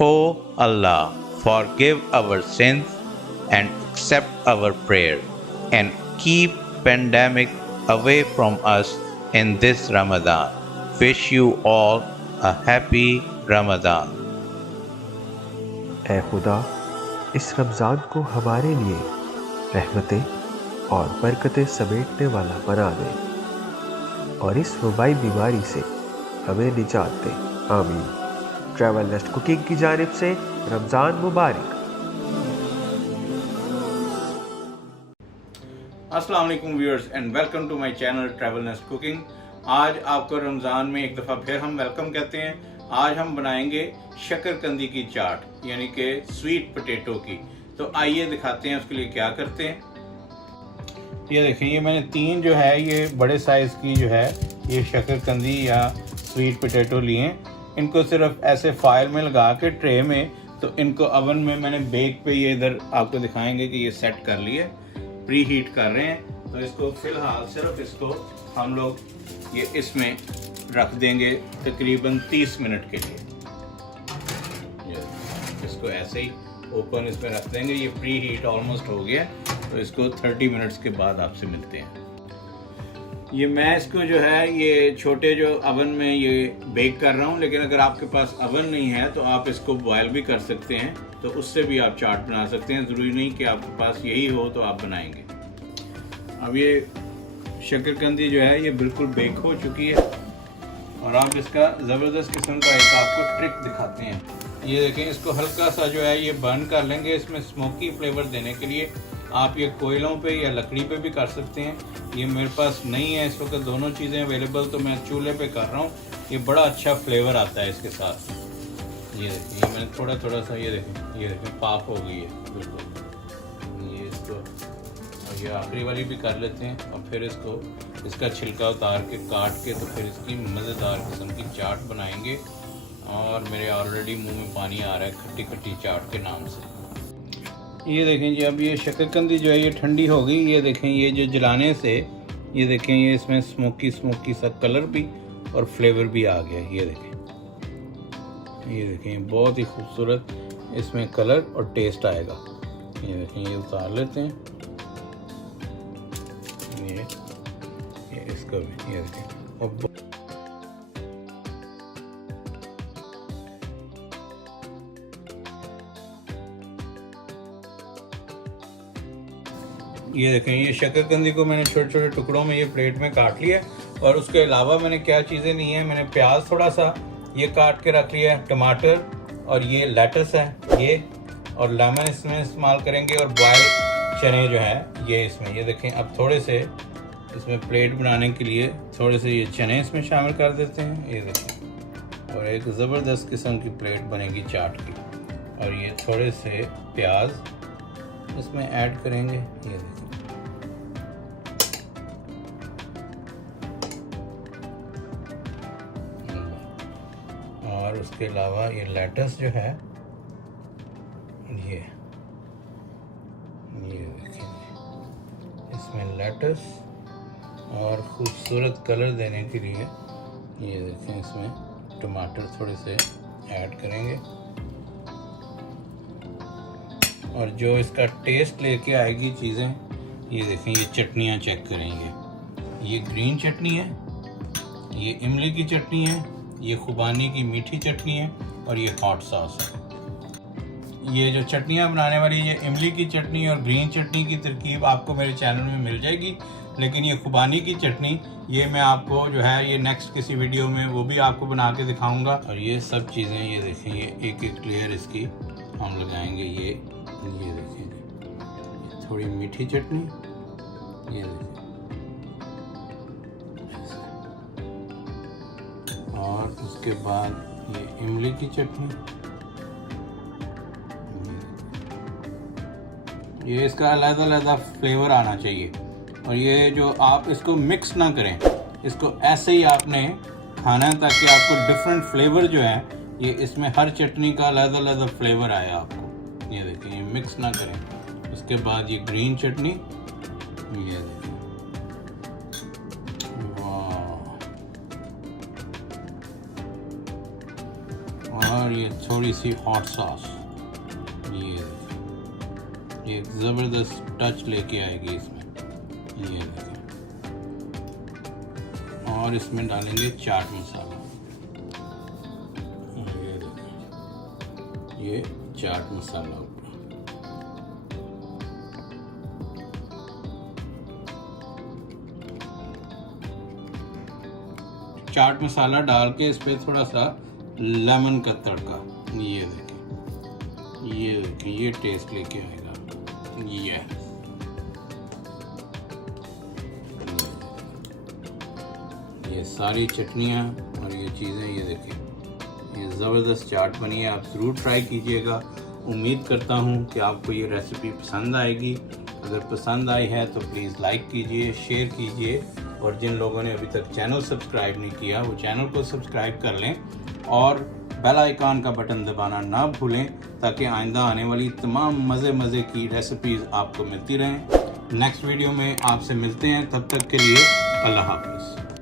O Allah, forgive our sins and accept our prayer and keep pandemic away from us in this Ramadan. Wish you all a happy Ramadan. ऐ खुदा, इस रमज़ान को हमारे लिए रहमतें और बरकतें समेटने वाला बना दे और इस वबाई बीमारी से हमें निजात दे, आमीन। ट्रैवल नेस्ट कुकिंग की जानिब से रमज़ान मुबारक। अस्सलाम वालेकुम viewers and welcome to my channel travel nest cooking. आज आपको रमज़ान में एक दफ़ा फिर हम वेलकम कहते हैं। आज हम बनाएंगे शकरकंदी की चाट, यानी कि स्वीट पोटैटो की। तो आइए दिखाते हैं उसके लिए क्या करते हैं। ये देखें, ये मैंने 3 जो है ये बड़े साइज़ की जो है ये शकरकंदी या स्वीट पोटैटो लिए। इनको सिर्फ ऐसे फाइल में लगा के ट्रे में, तो इनको अवन में मैंने बेक पे ये इधर आपको दिखाएंगे कि ये सेट कर लिए, प्री हीट कर रहे हैं। तो इसको फ़िलहाल सिर्फ इसको हम लोग ये इसमें रख देंगे तकरीबन 30 मिनट के लिए। इसको ऐसे ही ओपन इसमें रख देंगे। ये प्री हीट ऑलमोस्ट हो गया, तो इसको 30 मिनट्स के बाद आपसे मिलते हैं। ये मैं इसको जो है ये छोटे जो अवन में ये बेक कर रहा हूँ, लेकिन अगर आपके पास अवन नहीं है तो आप इसको बॉयल भी कर सकते हैं, तो उससे भी आप चाट बना सकते हैं। ज़रूरी नहीं कि आपके पास यही हो तो आप बनाएंगे। अब ये शकरकंदी जो है ये बिल्कुल बेक हो चुकी है और आप इसका ज़बरदस्त किस्म का एक आपको ट्रिक दिखाते हैं। ये देखें, इसको हल्का सा जो है ये बर्न कर लेंगे। इसमें स्मोकी फ्लेवर देने के लिए आप ये कोयलों पे या लकड़ी पे भी कर सकते हैं। ये मेरे पास नहीं है इस वक्त दोनों चीज़ें अवेलेबल, तो मैं चूल्हे पे कर रहा हूँ। ये बड़ा अच्छा फ्लेवर आता है इसके साथ। ये देखिए, ये मैंने थोड़ा थोड़ा सा ये देखें पाप हो गई है बिल्कुल। ये इसको और ये आखिरी वाली भी कर लेते हैं और फिर इसको इसका छिलका उतार के काट के तो फिर इसकी मज़ेदार किस्म की चाट बनाएंगे। और मेरे ऑलरेडी मुंह में पानी आ रहा है खट्टी खट्टी चाट के नाम से। ये देखें जी, अब ये शकरकंदी जो है ये ठंडी हो गई। ये देखें, ये जो जलाने से ये देखें ये इसमें स्मोकी सा कलर भी और फ्लेवर भी आ गया। ये देखें बहुत ही खूबसूरत इसमें कलर और टेस्ट आएगा। ये देखें, ये उतार लेते हैं। ये इसको भी ये देखें। और ये देखें, ये शकरकंदी को मैंने छोटे छोटे टुकड़ों में ये प्लेट में काट लिया। और उसके अलावा मैंने क्या चीज़ें ली हैं, मैंने प्याज थोड़ा सा ये काट के रख लिया है, टमाटर और ये लेटस है ये, और लेमन इसमें इस्तेमाल करेंगे, और बॉयल चने जो है ये इसमें। ये देखें, अब थोड़े से इसमें प्लेट बनाने के लिए थोड़े से ये चने इसमें शामिल कर देते हैं। ये देखें, और एक ज़बरदस्त किस्म की प्लेट बनेगी चाट की। और ये थोड़े से प्याज इसमें ऐड करेंगे। ये देखें, और उसके अलावा ये लेटस जो है ये देखें, इसमें लेटस और खूबसूरत कलर देने के लिए ये देखें इसमें टमाटर थोड़े से ऐड करेंगे। और जो इसका टेस्ट लेके आएगी चीज़ें, ये देखें, ये चटनियाँ चेक करेंगे। ये ग्रीन चटनी है, ये इमली की चटनी है, ये खुबानी की मीठी चटनी है, और ये हॉट सॉस है। ये जो चटनियाँ बनाने वाली ये इमली की चटनी और ग्रीन चटनी की तरकीब आपको मेरे चैनल में मिल जाएगी, लेकिन ये खुबानी की चटनी ये मैं आपको जो है ये नेक्स्ट किसी वीडियो में वो भी आपको बना के दिखाऊंगा। और ये सब चीज़ें ये देखें, ये एक एक लेयर इसकी हम लगाएंगे। ये देखें, थोड़ी मीठी चटनी, ये देखें, और उसके बाद ये इमली की चटनी। ये इसका अलग-अलग फ्लेवर आना चाहिए। और ये जो आप इसको मिक्स ना करें, इसको ऐसे ही आपने खाना है ताकि आपको डिफरेंट फ्लेवर जो है ये इसमें हर चटनी का अलग-अलग फ्लेवर आए आपको। ये देखिए, ये मिक्स ना करें। उसके बाद ये ग्रीन चटनी, ये देखिए, वाह। और और ये थोड़ी सी हॉट सॉस, ये ज़बरदस्त टच लेके आएगी इसमें, ये देखें। और इसमें डालेंगे चाट मसाला, ये देखें, ये चाट मसाला ऊपर। चाट मसाला डाल के इस पे थोड़ा सा लेमन का तड़का, ये देखें, ये टेस्ट लेके आएगा। ये सारी चटनियाँ और ये चीज़ें, ये देखें, ये ज़बरदस्त चाट बनी है। आप ज़रूर ट्राई कीजिएगा। उम्मीद करता हूँ कि आपको ये रेसिपी पसंद आएगी। अगर पसंद आई है तो प्लीज़ लाइक कीजिए, शेयर कीजिए, और जिन लोगों ने अभी तक चैनल सब्सक्राइब नहीं किया वो चैनल को सब्सक्राइब कर लें और बेल आइकन का बटन दबाना ना भूलें, ताकि आइंदा आने वाली तमाम मज़े की रेसिपीज़ आपको मिलती रहें। नेक्स्ट वीडियो में आपसे मिलते हैं, तब तक के लिए अल्लाह हाफ़िज़।